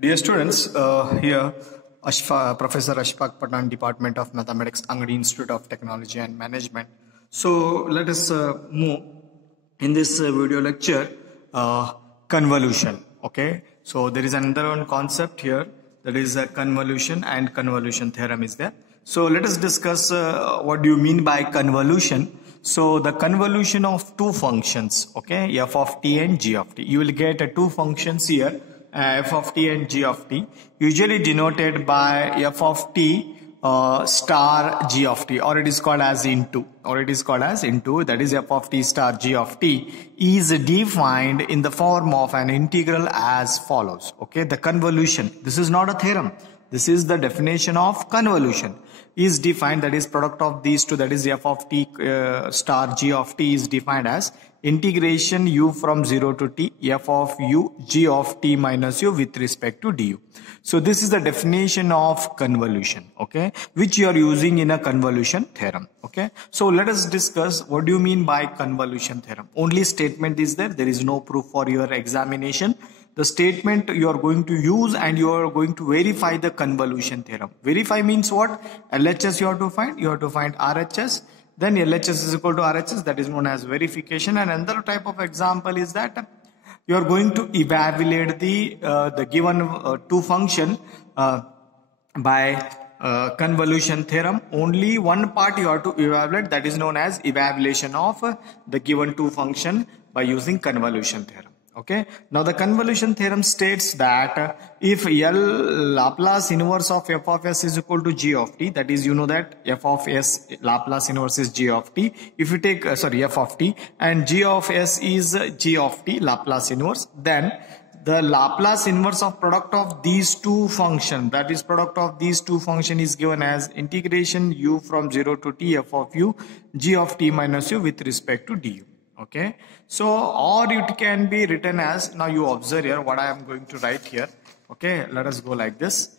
Dear students, here Professor Ashfaq Patan, Department of Mathematics, Angadi Institute of Technology and Management. So let us move in this video lecture, convolution. Okay, so there is another one concept here, that is convolution, and convolution theorem is there. So let us discuss what do you mean by convolution. So the convolution of two functions, okay, f of t and g of t. You will get two functions here, f of t and g of t, usually denoted by f of t star g of t, or it is called as into, that is f of t star g of t is defined in the form of an integral as follows. Okay, the convolution, this is not a theorem, this is the definition of convolution, is defined, that is product of these two, that is f of t star g of t is defined as integration u from 0 to t f of u g of t minus u with respect to du. So this is the definition of convolution, okay, which you are using in a convolution theorem. Okay, so let us discuss what do you mean by convolution theorem. Only statement is there is no proof for your examination. The statement you are going to use, and you are going to verify the convolution theorem. Verify means what? LHS you have to find RHS, then LHS is equal to RHS, that is known as verification. And another type of example is that you are going to evaluate the given two function by convolution theorem. Only one part you have to evaluate, that is known as evaluation of the given two function by using convolution theorem. Okay, now the convolution theorem states that if L Laplace inverse of f of s is equal to g of t, that is, you know that f of s Laplace inverse is g of t. If you take f of t, and g of s is g of t Laplace inverse, then the Laplace inverse of product of these two function, that is product of these two function, is given as integration u from 0 to t f of u g of t minus u with respect to du. Okay, so or it can be written as, now you observe here what I am going to write here. Okay, let us go like this.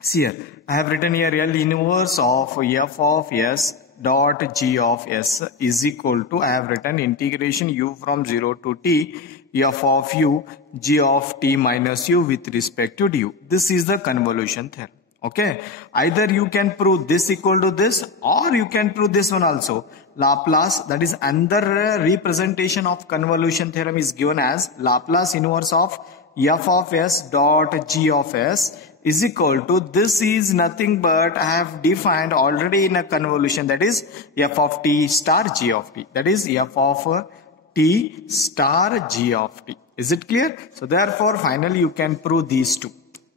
See here, I have written here L inverse of f of s dot g of s is equal to, I have written integration u from 0 to t f of u g of t minus u with respect to du. This is the convolution theorem. Okay, either you can prove this equal to this, or you can prove this one also. Laplace, that is another representation of convolution theorem, is given as Laplace inverse of f of s dot g of s is equal to, this is nothing but I have defined already in a convolution, that is f of t star g of t, that is f of t star g of t. Is it clear? So therefore finally you can prove these two.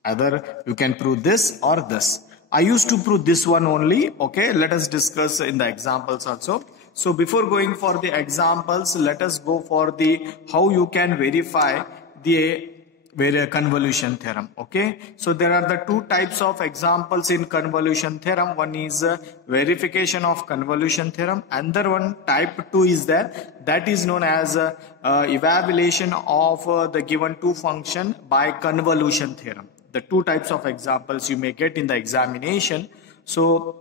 Either you can prove this or this. I used to prove this one only. Okay, let us discuss in the examples also. So before going for the examples, let us go for the how you can verify the convolution theorem. Okay, so there are the two types of examples in convolution theorem. One is verification of convolution theorem. Another one, type 2, is there, that is known as evaluation of the given two function by convolution theorem. The two types of examples you may get in the examination. So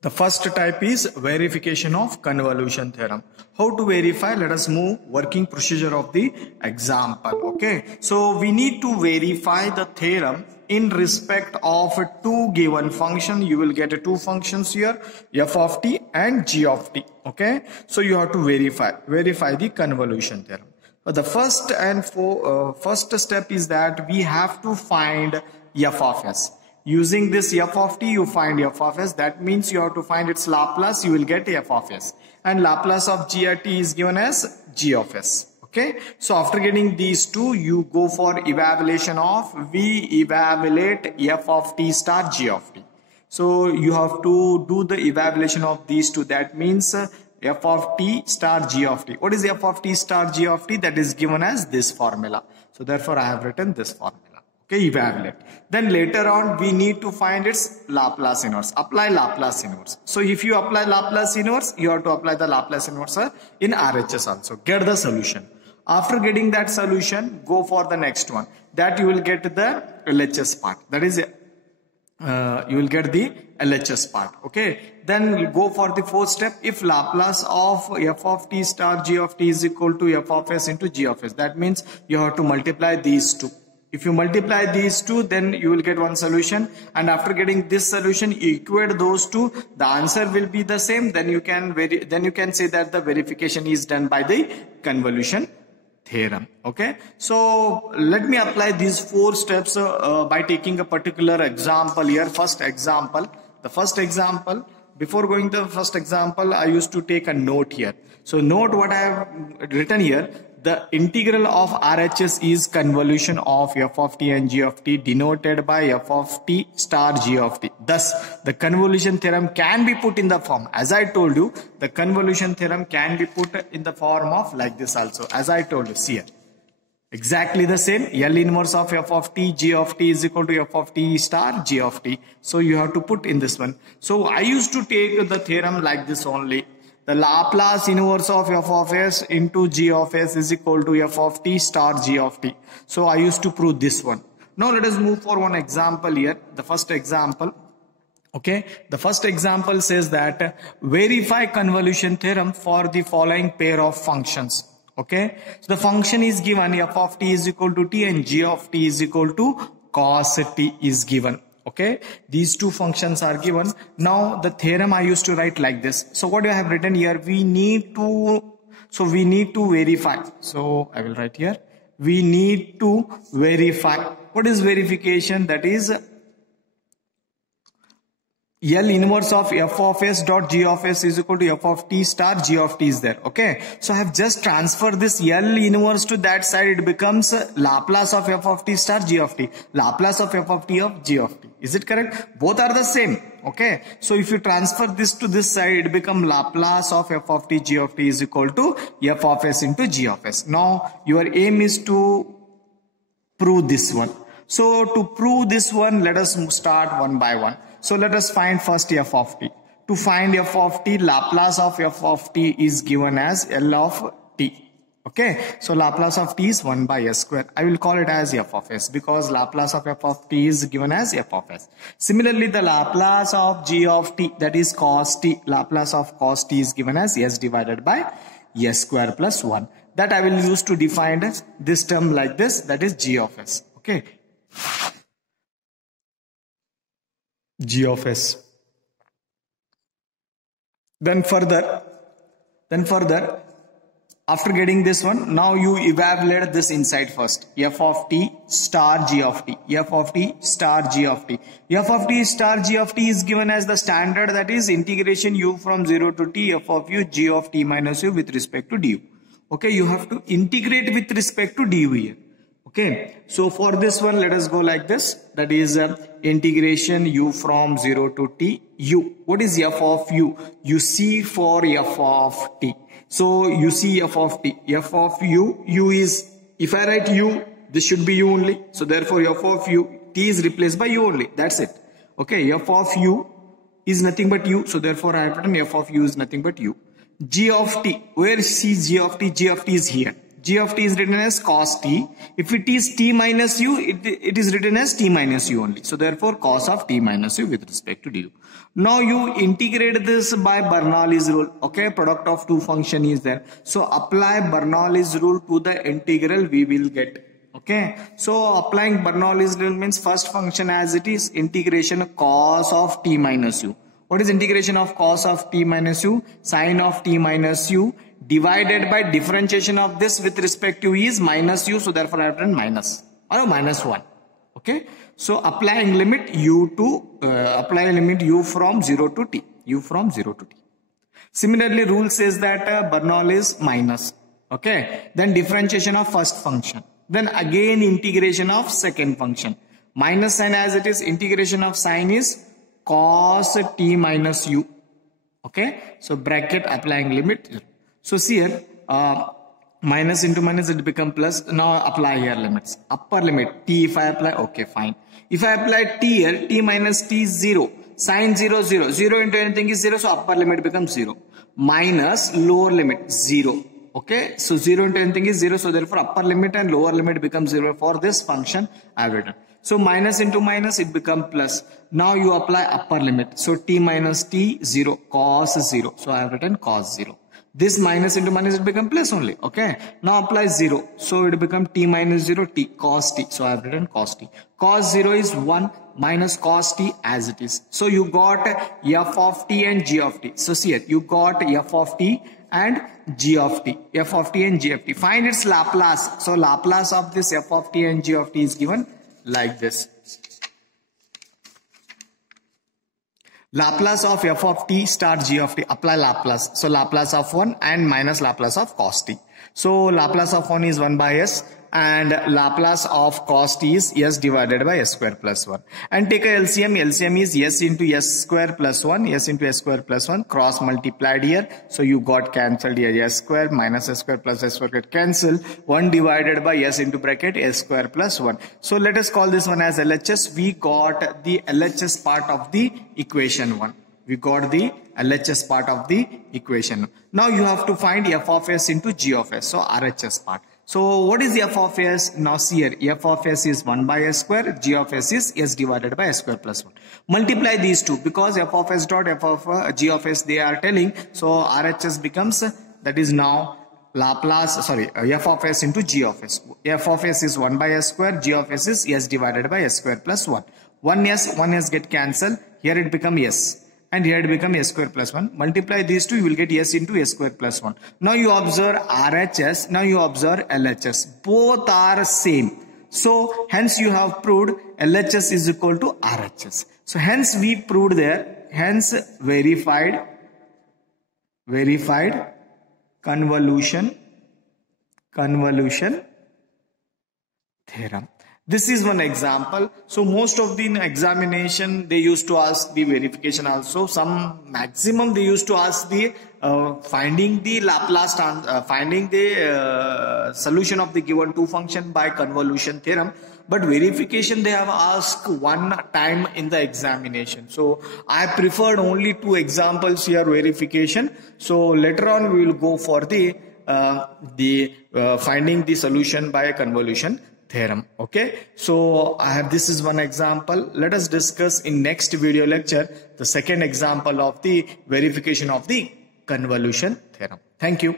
the first type is verification of convolution theorem. How to verify? Let us move working procedure of the example. Okay, so we need to verify the theorem in respect of two given function. You will get two functions here, f of t and g of t. Okay, so you have to verify the convolution theorem. The first and first step is that we have to find f of s. Using this f of t, you find f of s. That means you have to find its Laplace. You will get f of s. And Laplace of g of t is given as g of s. Okay. So after getting these two, you go for evaluation of, we evaluate f of t star g of t. So you have to do the evaluation of these two. That means f of t star g of t. What is f of t star g of t? That is given as this formula. So therefore I have written this formula. Okay, evaluate. Then later on we need to find its Laplace inverse. Apply Laplace inverse. So if you apply Laplace inverse, you have to apply the Laplace inverse in RHS also. Get the solution. After getting that solution, go for the next one. That you will get the LHS part. That is you will get the LHS part. Okay, then we'll go for the fourth step. If Laplace of f of t star g of t is equal to f of s into g of s, that means you have to multiply these two. If you multiply these two, then you will get one solution, and after getting this solution, equate those two, the answer will be the same. Then you can say that the verification is done by the convolution theorem. Okay, so let me apply these 4 steps by taking a particular example here. First example, before going to the first example, I used to take a note here. So note what I have written here. The integral of RHS is convolution of f of t and g of t denoted by f of t star g of t. Thus, the convolution theorem can be put in the form, as I told you, the convolution theorem can be put in the form of like this also, as I told you. See here. Exactly the same. L inverse of f of t, g of t is equal to f of t star g of t. So you have to put in this one. So I used to take the theorem like this only. The Laplace inverse of f of s into g of s is equal to f of t star g of t. So I used to prove this one. Now let us move for one example here. The first example. Okay, the first example says that verify convolution theorem for the following pair of functions. Okay, so the function is given, f of t is equal to t and g of t is equal to cos t is given. Okay, these two functions are given. Now the theorem I used to write like this. So what I have written here, we need to verify. So I will write here, we need to verify. What is verification? That is L inverse of f of s dot g of s is equal to f of t star g of t is there. Okay, so I have just transferred this L inverse to that side. It becomes Laplace of f of t star g of t, Laplace of f of t of g of t. Is it correct? Both are the same. Okay, so if you transfer this to this side, it becomes Laplace of f of t g of t is equal to f of s into g of s. Now your aim is to prove this one. So to prove this one, let us start one by one. So let us find first f of t. To find f of t, Laplace of f of t is given as L of t. Okay, so Laplace of t is 1 by s square. I will call it as f of s because Laplace of f of t is given as f of s. Similarly, the Laplace of g of t, that is cos t, Laplace of cos t is given as s divided by s square plus 1. That I will use to define this term like this, that is g of s. Okay, g of s. Then further, after getting this one, now you evaluate this inside first. F of t star g of t, f of t star g of t. F of t star g of t is given as the standard, that is integration u from 0 to t f of u g of t minus u with respect to du. Okay, you have to integrate with respect to du here. Okay, so for this one, let us go like this. That is integration u from 0 to t u. What is f of u? You see for f of t. So you see f of t. F of u, u is, if I write u, this should be u only. So therefore f of u, t is replaced by u only. That's it. Okay, f of u is nothing but u. So therefore I have written f of u is nothing but u. G of t, where is g of t? G of t is here. G of t is written as cos t. If it is t minus u, it is written as t minus u only. So therefore cos of t minus u with respect to du. Now you integrate this by Bernoulli's rule. Okay, product of two function is there. So apply Bernoulli's rule to the integral we will get. Okay, so applying Bernoulli's rule means first function as it is integration cos of t minus u. What is integration of cos of t minus u? Sine of t minus u divided by differentiation of this with respect to is minus u. So therefore I have written minus or minus 1. Okay, so applying limit u from 0 to t. U from 0 to t. Similarly, rule says that Bernoulli's minus. Okay, then differentiation of first function. Then again integration of second function. Minus sign as it is, integration of sine is cos t minus u. Okay, so bracket applying limit. So see here, minus into minus it become plus. Now apply here limits. Upper limit t if I apply, okay fine. If I apply t here, t minus t is 0. Sine 0, 0. 0 into anything is 0, so upper limit becomes 0. Minus lower limit 0. Okay, so 0 into anything is 0, so therefore upper limit and lower limit becomes 0 for this function I have written. So minus into minus it becomes plus. Now you apply upper limit. So t minus t 0, cos 0. So I have written cos 0. This minus into minus, it become plus only. Okay. Now apply 0. So it become t minus 0, t cos t. So I have written cos t. Cos 0 is 1 minus cos t as it is. So you got f of t and g of t. So see it. You got f of t and g of t. F of t and g of t. Find its Laplace. So Laplace of this f of t and g of t is given like this. Laplace of f of t star g of t. Apply Laplace. So Laplace of 1 and minus Laplace of cos t. So Laplace of 1 is 1 by s and Laplace of cos t is s divided by s square plus 1. And take a LCM. LCM is s into s square plus 1. S into s square plus 1. Cross multiplied here. So you got cancelled here. S square minus s square plus s square get cancelled. 1 divided by s into bracket s square plus 1. So let us call this one as LHS. We got the LHS part of the equation 1. We got the LHS part of the equation. Now you have to find f of s into g of s. So RHS part. So what is f of s? Now see here, f of s is 1 by s square, g of s is s divided by s square plus 1. Multiply these two because f of s dot f of g of s they are telling. So RHS becomes, that is now Laplace, f of s into g of s. F of s is 1 by s square, g of s is s divided by s square plus 1. 1 s get cancelled, here it become s. And here it becomes s square plus 1. Multiply these two, you will get s into s square plus 1. Now you observe RHS, now you observe LHS. Both are same. So hence you have proved LHS is equal to RHS. So hence we proved there, hence verified convolution theorem. This is one example. So most of the examination they used to ask the verification also. Some maximum they used to ask the finding the Laplace finding the solution of the given two function by convolution theorem. But verification they have asked one time in the examination. So I preferred only two examples here verification. So later on we will go for the finding the solution by convolution theorem. Okay, so this is one example. Let us discuss in next video lecture the second example of the verification of the convolution theorem. Thank you.